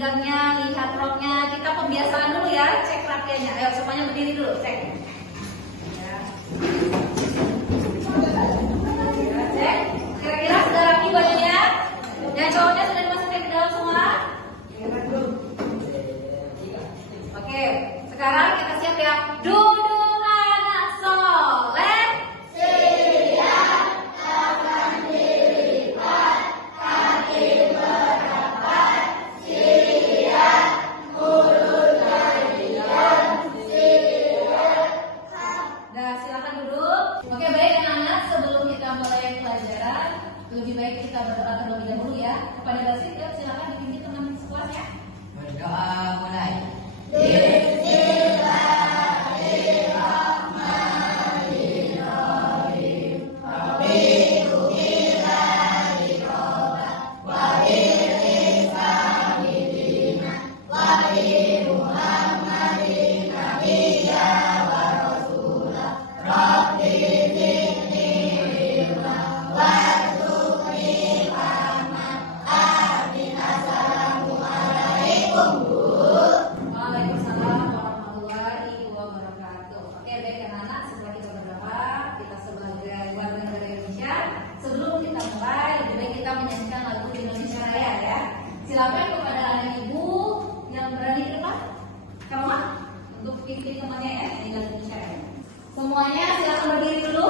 pinggangnya, lihat roknya. Kita pembiasaan dulu ya, cek latihannya. Ayo semuanya berdiri dulu, cek. Ya. Ya, cek. Kira-kira sudah rapi bajunya? Yang cowoknya sudah dimasukkan ke dalam semua? Oke, sekarang kita siap ya. Duduk anak soleh. Siap, tangan dilipat, kaki merapat. Siap, mulut jadian. Siap. Nah, silakan duduk. Oke, baik anak-anak, sebelum kita mulai pelajaran, lebih baik kita berdoa terlebih dahulu ya. Kepada Basit, ya, silakan dipimpin teman sekelasnya. Berdoa mulai. Waalaikumsalam warahmatullahi wabarakatuh. Oke, baik anak-anak, setelah kita berdoa, kita sebagai warga negara Indonesia, sebelum kita mulai, lebih baik kita menyanyikan lagu Indonesia Raya ya. Silakan kepada anak ibu yang berani di depan, kamu mah, untuk pimpin temannya ya, di lagu Indonesia Raya. Semuanya silakan berdiri dulu.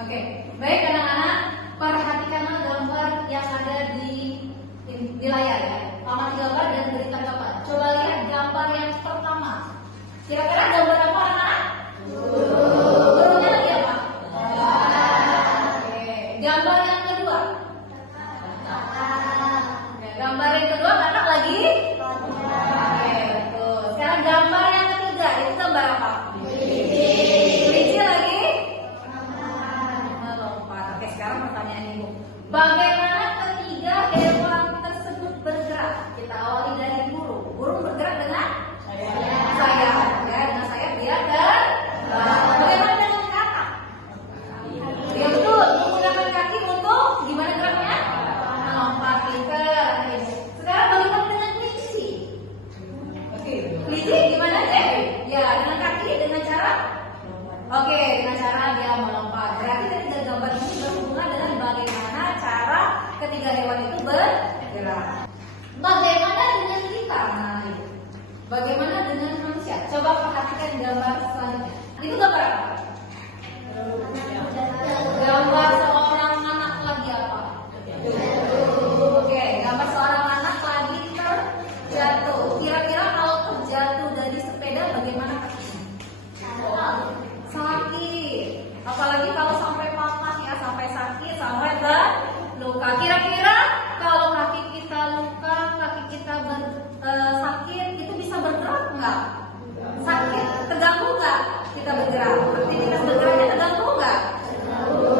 Oke, baik anak-anak, perhatikanlah gambar yang ada di layar ya. Amati gambar dan beri tanggapan. Coba lihat gambar yang pertama. Kira-kira gambar apa anak-anak? Burungnya lagi apa? Oke, gambar yang kedua. Ya, gambar yang kedua anak lagi? Oke, betul. Sekarang gambar yang ketiga, itu gambar apa? Kelinci lagi? Melompat. Oke, sekarang pertanyaan ibu. Bagaimana ketiga hewan tersebut bergerak? Kita awali dari burung. Burung bergerak dengan sayap. Ya, dengan sayap dia terbang. Bagaimana dengan kakak? Ya betul, menggunakan kaki untuk gimana geraknya? Melompat. Pinter. Sekarang bagaimana dengan kelinci? Kelinci gimana cek? Ya, dengan kaki, dengan cara? Oke, dengan cara dia melompat. Berarti ketiga gambar ini berhubungan dengan bagaimana cara ketiga hewan itu bergerak. Bagaimana dengan kita? Nah, bagaimana dengan manusia? Coba perhatikan gambar selanjutnya. Itu gambar apa? Gambar seorang anak lagi apa? Oke, gambar seorang anak lagi terjatuh. Kira-kira kalau terjatuh dari sepeda bagaimana kakinya? Sakit. Apalagi kalau sampai patah ya, sampai sakit, sampai luka. Kira-kira kalau kaki kita luka, kaki kita sakit, itu bisa bergerak nggak? Sakit, terganggu nggak kita bergerak? Aktivitas bergeraknya terganggu nggak?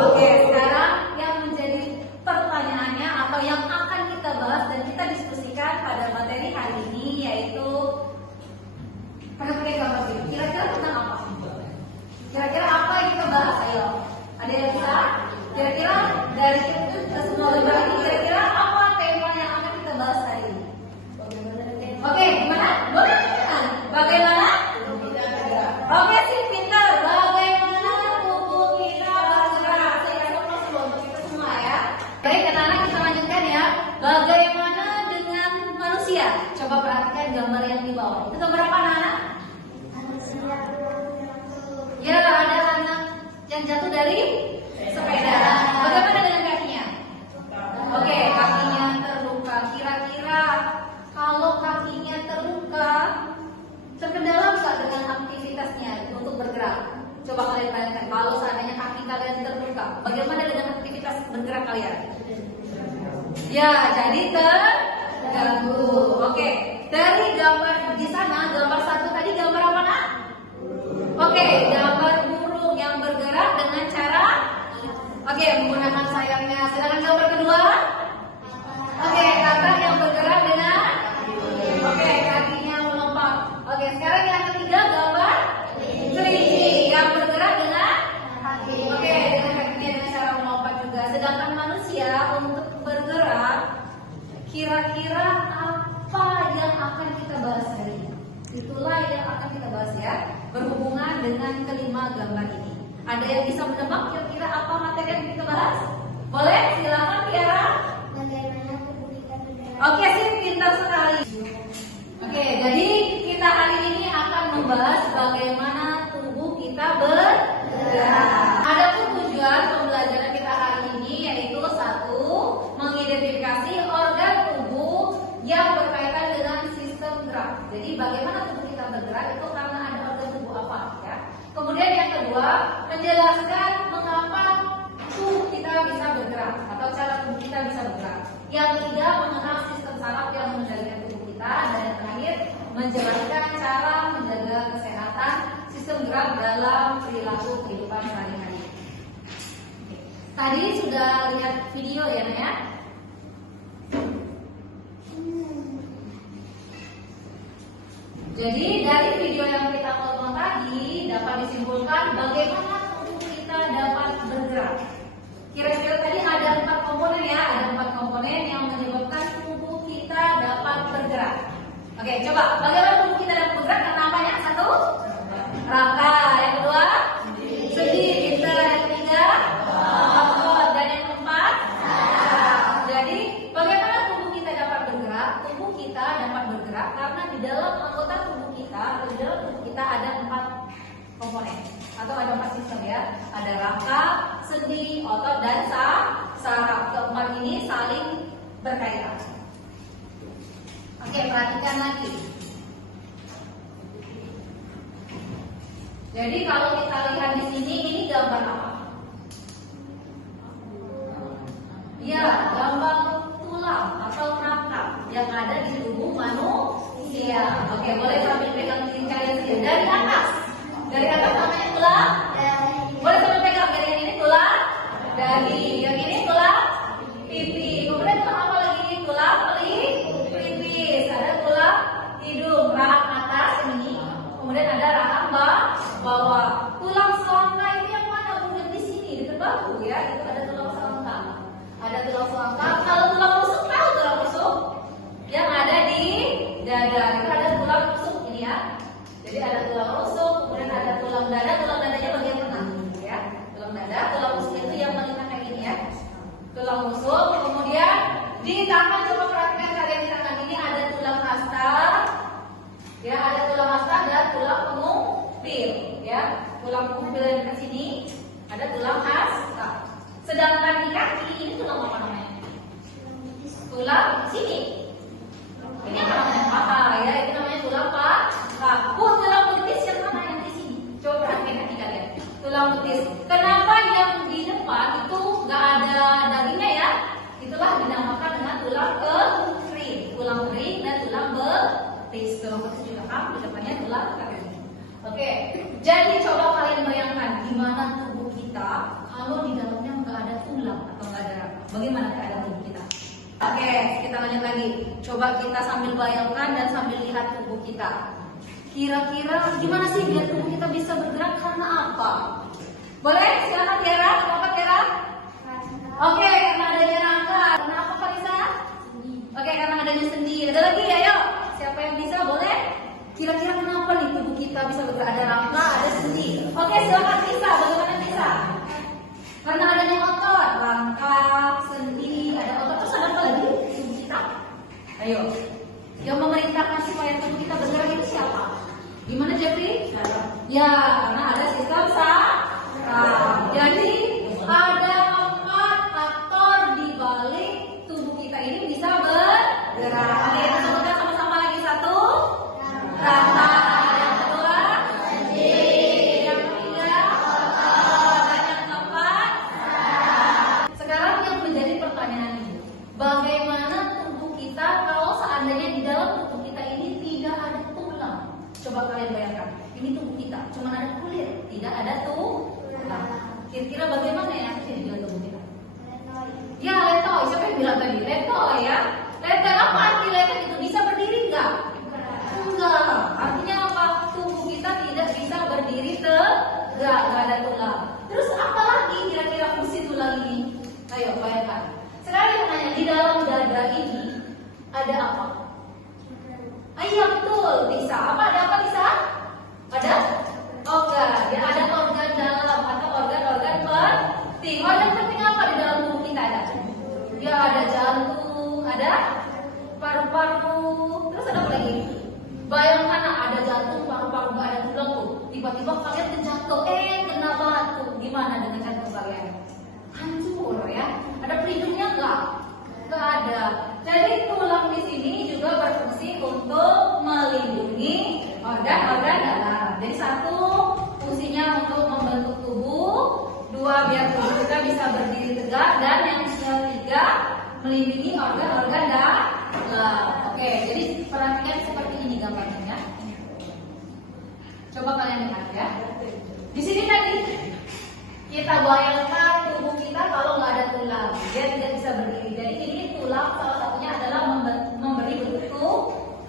Oke, sekarang yang menjadi pertanyaannya atau yang akan kita bahas dan kita diskusikan pada materi hari ini yaitu perhatikan gambar ini. Kira-kira tentang apa? Kira-kira apa yang kita bahas? Ayo, ada yang bisa? Kira-kira dari semua gambar ini, kira-kira apa tema yang akan kita bahas hari ini? Oke, gimana? Boleh kan? Bagaimana? Oke sih, pintar. Bagaimana tubuh kita bergerak? Saya kasih untuk kita semua ya. Baik, anak-anak kita lanjutkan ya. Bagaimana dengan manusia? Coba perhatikan gambar yang di bawah. Itu gambar apa anak-anak? Ya, ada anak yang jatuh dari sepeda. Bagaimana dengan kakinya? Oke, kakinya terluka. Kira-kira kalau kakinya terluka, terkendala nggak dengan aktivitasnya untuk bergerak? Coba kalian bayangkan, kalau seandainya kaki kalian terluka, bagaimana dengan aktivitas bergerak kalian? Ya, jadi terganggu. Oke, Itulah yang akan kita bahas ya, berhubungan dengan kelima gambar ini. Ada yang bisa menebak kira-kira apa materi yang kita bahas? Boleh? Silakan Tiara. Bagaimana tubuh kita bergerak? Oke, sih, pintar sekali. Oke, jadi kita hari ini akan membahas bagaimana tubuh kita bergerak. Adapun tujuan pembelajaran kita hari ini yaitu satu, mengidentifikasi organ tubuh yang berkaitan dengan sistem gerak. Jadi bagaimana tubuh kita bergerak itu karena ada organ tubuh apa ya. Kemudian yang kedua, menjelaskan mengapa tubuh kita bisa bergerak atau cara tubuh kita bisa bergerak. Yang ketiga, mengenal sistem saraf yang mengendalikan tubuh kita. Dan yang terakhir, menjelaskan cara menjaga kesehatan sistem gerak dalam perilaku kehidupan sehari-hari. Tadi sudah lihat video ya Naya? Jadi dari video yang kita tonton tadi dapat disimpulkan bagaimana tubuh kita dapat bergerak. Kira-kira tadi ada 4 komponen ya, ada 4 komponen yang menyebabkan tubuh kita dapat bergerak. Oke, coba bagaimana tubuh kita dapat bergerak? Karena apanya? Satu, rangka. Yang kedua, sendi. Pintar. Yang ketiga, otot. Dan yang keempat, saraf. Jadi bagaimana tubuh kita dapat bergerak? Tubuh kita dapat bergerak karena di dalam anggota tubuh kita, atau di dalam tubuh kita ada 4 komponen atau ada 4 sistem ya. Ada rangka, sendi, otot, dan saraf. Keempat ini saling berkaitan. Oke, perhatikan lagi. Jadi kalau kita lihat di sini, ini gambar apa? Ya, gambar tulang atau rangka yang ada di tubuh manusia. Oke, boleh sambil pegang diri kalian sendiri dari atas. Dari atas namanya tulang. Boleh sambil pegang dari yang ini tulang. Dari yang ini tulang pipi. Kemudian tulang apa lagi? Tulang pelipis. Ada tulang hidung, rahang atas ini. Kemudian ada rahang bawah. Tulang selangka ini yang mana? Bukan di sini, dekat bahu ya. Itu ada tulang selangka. Ada tulang selangka. Kalau tulang rusuk, tahu tulang rusuk? Yang ada di dada. Itu ada tulang rusuk ini ya. Jadi ada tulang rusuk, kemudian ada tulang dada. Tulang dadanya bagian tengah ya. Tulang dada, tulang rusuk itu yang paling kayak gini ya. Tulang rusuk, kemudian di tangan, coba perhatikan kalian, di tangan ini ada tulang hasta. Ya, ada tulang hasta dan tulang pengumpil ya. Tulang pengumpil yang dekat sini ada tulang hasta. Sedangkan di kaki ini tulang apa namanya? Tulang sini. Ini apa namanya? Paha ya, itu namanya tulang paha. Tulang betis yang mana yang di sini? Coba perhatikan kaki kalian. Tulang betis. Kenapa yang di depan itu nggak ada dagingnya ya? Itulah dinamakan dengan tulang kering. Tulang kering dan tulang betis. Tulang betis juga kan, di depannya tulang kering. Oke, jadi coba kalian bayangkan gimana tubuh kita kalau di dalamnya nggak ada tulang atau nggak ada rangka. Bagaimana keadaan tubuh kita? Oke, kita lanjut lagi. Coba kita sambil bayangkan dan sambil lihat tubuh kita. Kira-kira gimana sih biar tubuh kita bisa bergerak karena apa? Boleh? Silakan Tiara. Kenapa Tiara? Oke, karena adanya rangka. Kenapa Farisa? Oke, karena adanya sendi. Ada lagi? Ayo. Siapa yang bisa? Boleh? Kira-kira kenapa nih tubuh kita bisa bergerak? Ada rangka, ada sendi. Oke, silakan Tisa. Bagaimana Tisa? Karena adanya otot, rangka, sendi, ada otot. Terus ada apa lagi tubuh kita? Ayo. Yang memerintahkan supaya tubuh kita bergerak itu siapa? Gimana Jeffrey? Ya, karena ada sistem saraf. Jadi ada 4 aktor di balik tubuh kita ini bisa bergerak. Ada yang sebutkan sama-sama lagi. Satu, rangka. Yang kedua, sendi. Yang ketiga, otot. Dan yang keempat, saraf. Sekarang yang menjadi pertanyaan ini, bagaimana tubuh kita kalau seandainya di dalam tubuh kita ini tidak ada tulang? Coba kalian bayangkan, ini tubuh kita, cuma ada kulit, tidak ada tulang. Kira-kira bagaimana ya di dalam tubuh kita? Ya, letoy. Siapa yang bilang tadi? Letoy ya. Letoy apa arti letoy itu? Bisa berdiri nggak? Enggak. Artinya apa? Tubuh kita tidak bisa berdiri tegak, nggak ada tulang. Terus apa lagi kira-kira fungsi tulang ini? Ayo bayangkan. Sekarang kita tanya, di dalam dada ini ada apa? Iya betul, bisa. Apa ada tiba-tiba kalian terjatuh, kena batu, gimana dengan jantung kalian? Hancur ya. Ada pelindungnya nggak? Nggak ada. Jadi tulang di sini juga berfungsi untuk melindungi organ-organ dalam. Jadi satu, fungsinya untuk membentuk tubuh, dua, biar tubuh kita bisa berdiri tegak, dan yang ketiga, melindungi organ-organ dalam. Oke, jadi perhatikan seperti ini gambarnya ya. Coba kalian lihat ya. Di sini tadi kita bayangkan tubuh kita kalau nggak ada tulang, dia tidak bisa berdiri. Jadi ini tulang salah satunya adalah memberi bentuk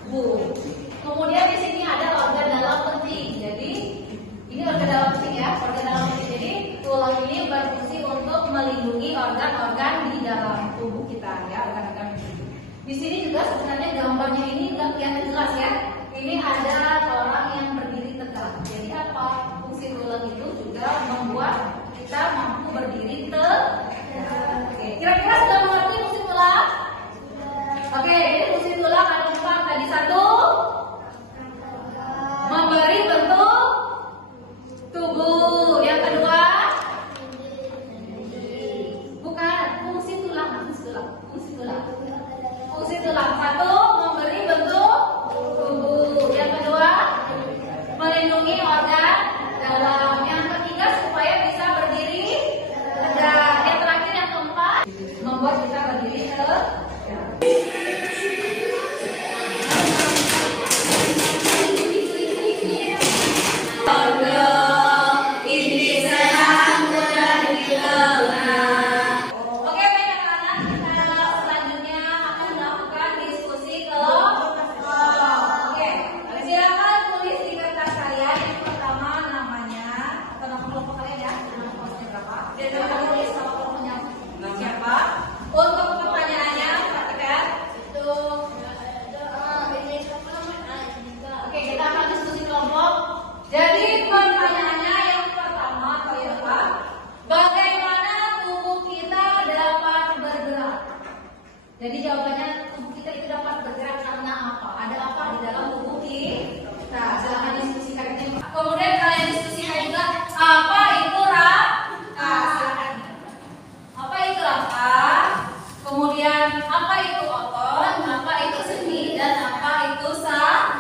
tubuh. Kemudian di sini ada organ dalam penting. Jadi ini organ dalam penting ya, organ dalam penting. Jadi tulang ini berfungsi untuk melindungi organ-organ di dalam tubuh kita ya, organ-organ penting. Di sini juga sebenarnya gambarnya ini nggak kelihatan jelas ya. Ini ada orang yang berdiri tegak. Jadi apa? Fungsi tulang itu juga membuat kita mampu berdiri tegak. Oke, kira-kira sudah mengerti fungsi tulang? Oke, jadi fungsi tulang ada empat tadi. Satu, memberi bentuk tubuh. Yang kedua, bukan fungsi tulang, fungsi tulang. Satu, memberi bentuk tubuh. Yang kedua, melindungi organ dalam. Yang ketiga, supaya bisa berdiri tegak. Yang terakhir, yang keempat, membuat kita berdiri tegak. Oke, baik anak-anak, kita selanjutnya akan melakukan diskusi kelompok. Oke, silakan tulis di kertas kalian. Yang pertama namanya atau nama kelompok kalian ya, nama kelompoknya berapa? Silakan tulis nama kelompoknya siapa. Untuk pertanyaannya, perhatikan itu. Oke, kita akan diskusi kelompok. Jadi pertanyaannya yang pertama atau yang apa? Bagaimana tubuh kita dapat bergerak? Jadi jawabannya tubuh kita itu dapat bergerak karena apa? Ada apa di dalam tubuh kita? Silahkan diskusikan ini. Kemudian kalian diskusikan juga apa itu rangka? Silakan. Apa itu rangka? Kemudian apa itu otot? Apa itu sendi? Dan apa itu saraf?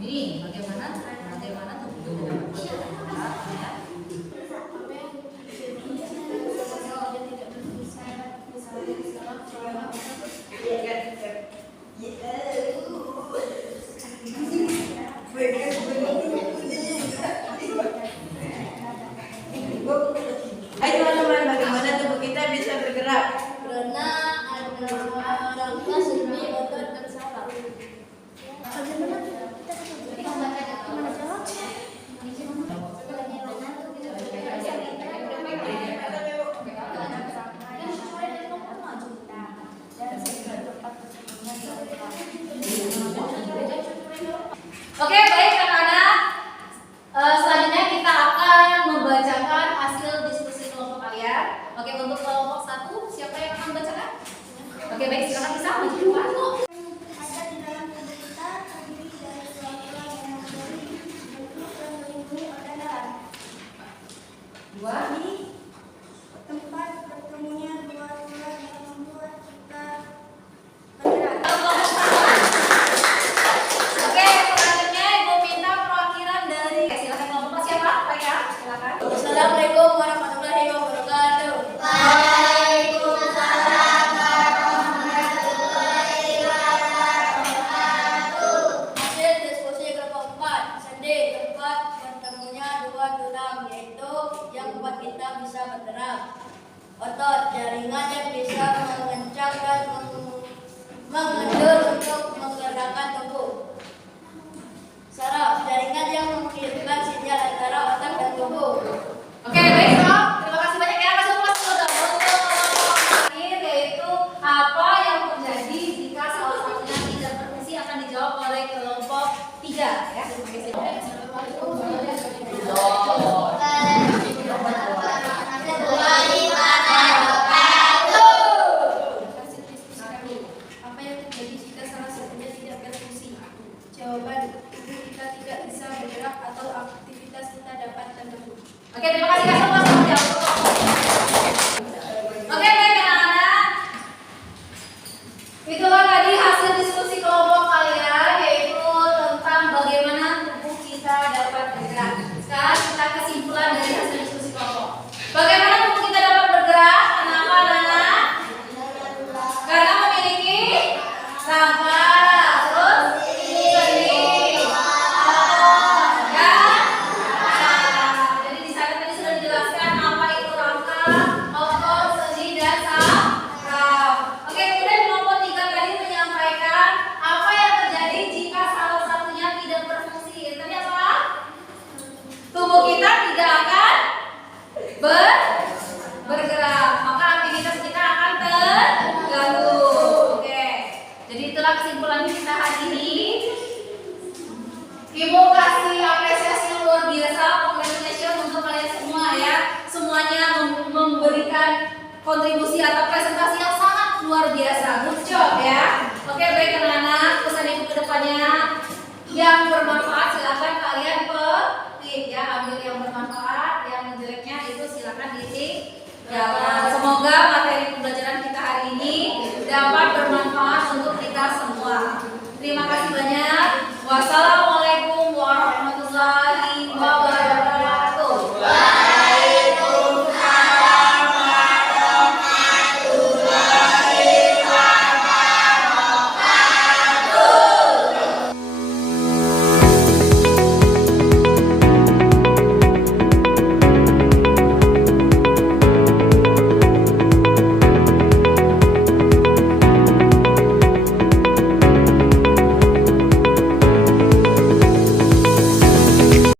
Ini bagaimana tubuh kita dapat bergerak ya? Hai teman-teman, bagaimana tubuh kita bisa bergerak? Karena ada rangka, sendi, otot, dan saraf. Bagaimana kita bisa bergerak? Bagaimana jawab? Bagaimana tubuh kita Oke, baik anak-anak. Selanjutnya kita akan membacakan hasil diskusi kelompok kalian. Oke, untuk kelompok 1, siapa yang akan membacakan? Oke, baik, silakan bisa maju depan. ada di dalam tubuh kita terdiri dari tulang-tulang yang memberi bentuk dan melindungi organ dalam. 2. Ini tempat bertemunya dua tulang yang membuat kita bergerak. Oke, selanjutnya Ibu minta perwakilan dari. Oke, silakan kelompok siapa? Pak ya, silakan. Assalamualaikum warahmatullahi wabarakatuh. Waalaikumsalam warahmatullahi wabarakatuh. Hasil diskusi kelompok 4, sendi tempat bertemunya dua tulang, yaitu yang membuat kita bisa bergerak. Otot, jaringan yang bisa mengencang dan mengendur untuk menggerakkan tubuh. Saraf, jaringan yang mengirimkan sinyal antara otak dan tubuh. Oke, baik sob. Terima kasih banyak ya. Masuk kelas dulu. Terakhir yaitu apa yang terjadi jika salah satunya tidak berfungsi akan dijawab oleh kelompok 3 ya. Apa yang terjadi jika salah satunya tidak berfungsi? Jawaban, tubuh kita tidak bisa bergerak Oke, terima kasih ya semua sudah menjawab. Oke, baik anak-anak. Itulah tadi hasil diskusi kelompok kalian, yaitu tentang bagaimana tubuh kita dapat bergerak. Sekarang kita kesimpulan dari hasil diskusi kelompok. Bagaimana tubuh kita dapat bergerak? Kenapa anak-anak? Karena memiliki rangka, terus sendi, otot, dan saraf. Jadi di sana tadi sudah dijelaskan apa itu rangka, otot, sendi, dan saraf. Oke, kemudian kelompok 3 tadi menyampaikan apa yang terjadi jika salah satunya tidak berfungsi. Tadi apa? Tubuh kita tidak akan bergerak, maka aktivitas kita akan terganggu. Oke, jadi itulah kesimpulan kita hari ini. Ibu kasih apresiasi yang luar biasa, congratulations untuk kalian semua ya. Semuanya memberikan kontribusi atau presentasi yang sangat luar biasa. Good job ya. Oke, baik anak-anak, pesan ibu ke depannya yang bermanfaat silakan kalian